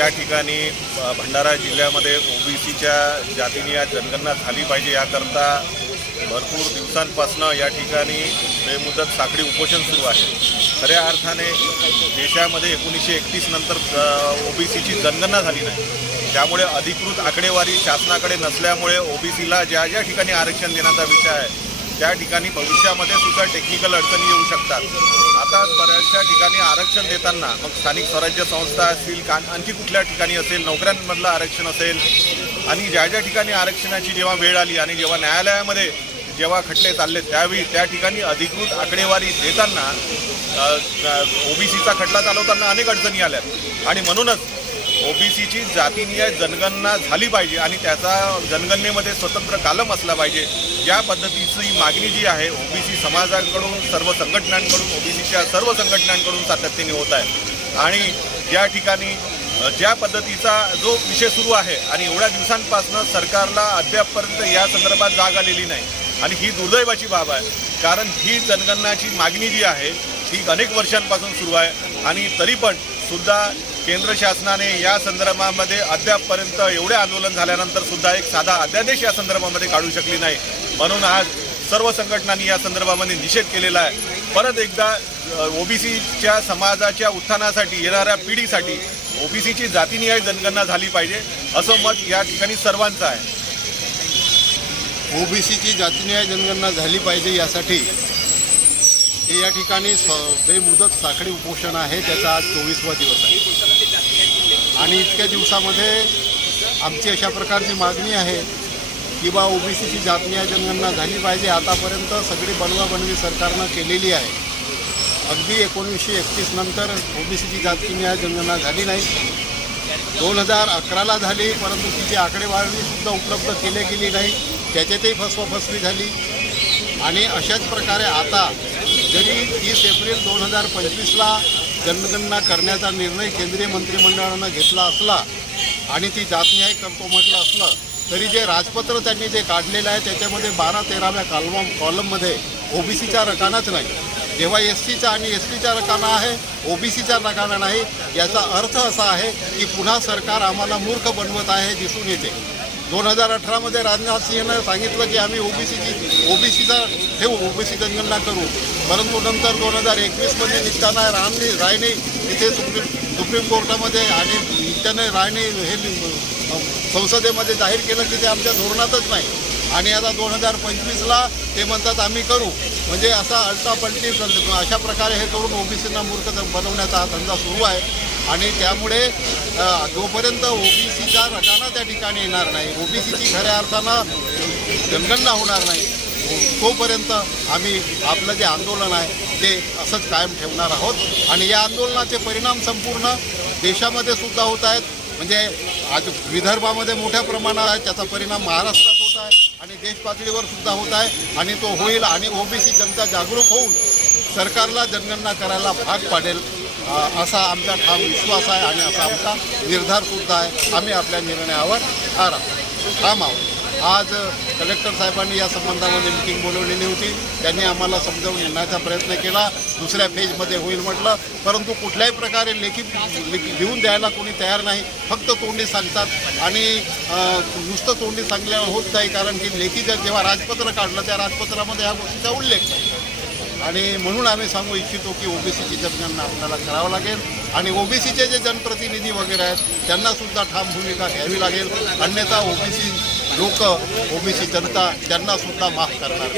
या ठिकाणी भंडारा जिल्ह्यामध्ये ओबीसीच्या जातीनिहाय जनगणना झाली पाहिजे याकरता भरपूर दिवसांपासून या ठिकाणी बेमुदत साखळी उपोषण सुरू आहे। खऱ्या अर्थाने देशामध्ये 1931 नंतर ओबीसीची जनगणना झाली नाही, त्यामुळे अधिकृत आकडेवारी शासनाकडे नसल्यामुळे ओबीसीला ज्या ज्या ठिकाणी आरक्षण देण्याचा विषय आहे त्या ठिकाणी भविष्यामध्ये सुद्धा टेक्निकल अडचणी येऊ शकतात। आता बऱ्याचशा ठिकाणी आरक्षण देताना मग स्थानिक स्वराज्य संस्था असतील, आणखी कुठल्या ठिकाणी असेल, नोकऱ्यांमधलं आरक्षण असेल, आणि ज्या ज्या ठिकाणी आरक्षणाची जेव्हा वेळ आली आणि जेव्हा न्यायालयामध्ये जेव्हा खटले चालले त्यावेळी त्या ठिकाणी अधिकृत आकडेवारी देताना ओबीसीचा खटला चालवताना अनेक अडचणी आल्यात आणि म्हणूनच ओबीसीची जातीनिहाय जनगणना झाली पाहिजे आणि त्याचा जनगणनेमध्ये स्वतंत्र कालम असला पाहिजे या पद्धतीची मागणी जी आहे ओबीसी समाजाकडून, सर्व संघटनांकडून, ओबीसीच्या सर्व संघटनांकडून सातत्याने होत आहे। आणि या ठिकाणी ज्या पद्धतीचा जो विषय सुरू आहे आणि एवढ्या दिवसांपासून सरकारला अद्यापपर्यंत या संदर्भात जाग आलेली नाही आणि ही दुर्दैवाची बाब आहे, कारण ही जनगणनाची मागणी जी आहे ही अनेक वर्षांपासून सुरू आहे आणि तरी पण सुद्धा केंद्र शासनाने या संदर्भामध्ये अद्यापपर्यंत एवढे आंदोलन झाल्यानंतर सुद्धा एक साधा अध्यादेश या संदर्भामध्ये काढू शकली नाही। म्हणून आज सर्व संघटनांनी या संदर्भामध्ये निषेध केलेला आहे। परत एकदा ओबीसीच्या समाजाच्या उत्थानासाठी, येणाऱ्या पिढीसाठी ओबीसीची जातीनिहाय जनगणना झाली पाहिजे असं मत या ठिकाणी सर्वांचं आहे। ओबीसीची जातीनिहाय जनगणना झाली पाहिजे यासाठी हे या ठिकाणी बेमुदत साखळी उपोषण आहे, त्याचा आज 24वा दिवस आहे आणि इतक्या दिवसामध्ये आमची अशा प्रकारची मागणी आहे की बा ओबीसीची जातीनिहाय जनगणना झाली पाहिजे। आतापर्यंत सगळी बनवाबनवी सरकारनं केलेली आहे। अगदी 1931 नंतर ओबीसीची जातीनिहाय जनगणना झाली नाही। 2011ला झाली, परंतु तिची आकडेवारीसुद्धा उपलब्ध केली गेली नाही, त्याच्यातही फसवाफसवी झाली। आणि अशाच प्रकारे आता जरी 30 एप्रिल 2025ला जनगणना करण्याचा निर्णय केंद्रीय मंत्रिमंडळानं घेतला असला आणि ती जातनिहाय करतो म्हटलं असलं तरी जे राजपत्र त्यांनी जे काढलेलं आहे त्याच्यामध्ये 12-13व्या कॉलममध्ये ओबीसीचा रकानाच नाही। जेव्हा एससीचा आणि एसटीचा रकाना आहे, ओबीसीचा रकाना नाही, याचा अर्थ असा आहे की पुन्हा सरकार आम्हाला मूर्ख बनवत आहे दिसून येते। 2018मध्ये राजनाथ सिंहनं सांगितलं की आम्ही ओबीसीचा ओबीसी जनगणना करू, परंतु नंतर 2021मध्ये निघताना रायने तिथे सुप्रीम कोर्टामध्ये आणि त्याने रायने हे संसदेमध्ये जाहीर केलं की ते आमच्या धोरणातच नाही आणि आता 2025ला ते म्हणतात आम्ही करू। म्हणजे असा अल्टापलटी अशा प्रकारे हे करून ओबीसींना मूर्ख बनवण्याचा हा धंदा सुरू आहे आणि त्यामुळे जोपर्यंत ओबीसीचा रकाना त्या ठिकाणी येणार नाही, ओबीसीची खऱ्या अर्थानं जनगणना होणार नाही, तोपर्यंत आम्ही आपलं जे आंदोलन आहे ते असंच कायम ठेवणार आहोत। आणि या आंदोलनाचे परिणाम संपूर्ण देशामध्ये सुद्धा होत आहेत। म्हणजे आज विदर्भामध्ये मोठ्या प्रमाणात आहे, त्याचा परिणाम महाराष्ट्रात होत आहे आणि देश पातळीवर सुद्धा होत आहे आणि तो होईल आणि ओबीसी जनता जागरूक होऊन सरकारला जनगणना करायला भाग पाडेल असा आमचा ठाम विश्वास आहे आणि असा आमचा निर्धारसुद्धा आहे। आम्ही आपल्या निर्णयावर ठाम आहोत। आज कलेक्टर साहेबांनी या संबंधामध्ये मीटिंग बोलवलेली होती, त्यांनी आम्हाला समजावून घेण्याचा प्रयत्न केला, दुसऱ्या फेजमध्ये होईल म्हटलं, परंतु कुठल्याही प्रकारे लेखी लिहून द्यायला कोणी तयार नाही, फक्त तोंडी सांगतात आणि नुसतं तोंडी सांगल्यावर होत नाही, कारण की लेखी जेव्हा राजपत्र काढलं त्या राजपत्रामध्ये ह्या गोष्टीचा उल्लेख नाही। आणि म्हणून आम्ही सांगू इच्छितो की ओबीसीची जनगणना आपल्याला करावं लागेल आणि ओबीसीचे जे जनप्रतिनिधी वगैरे आहेत त्यांनासुद्धा ठाम भूमिका घ्यावी लागेल, अन्यथा ओबीसी लोक, ओबीसी जनता त्यांनासुद्धा माफ करणार।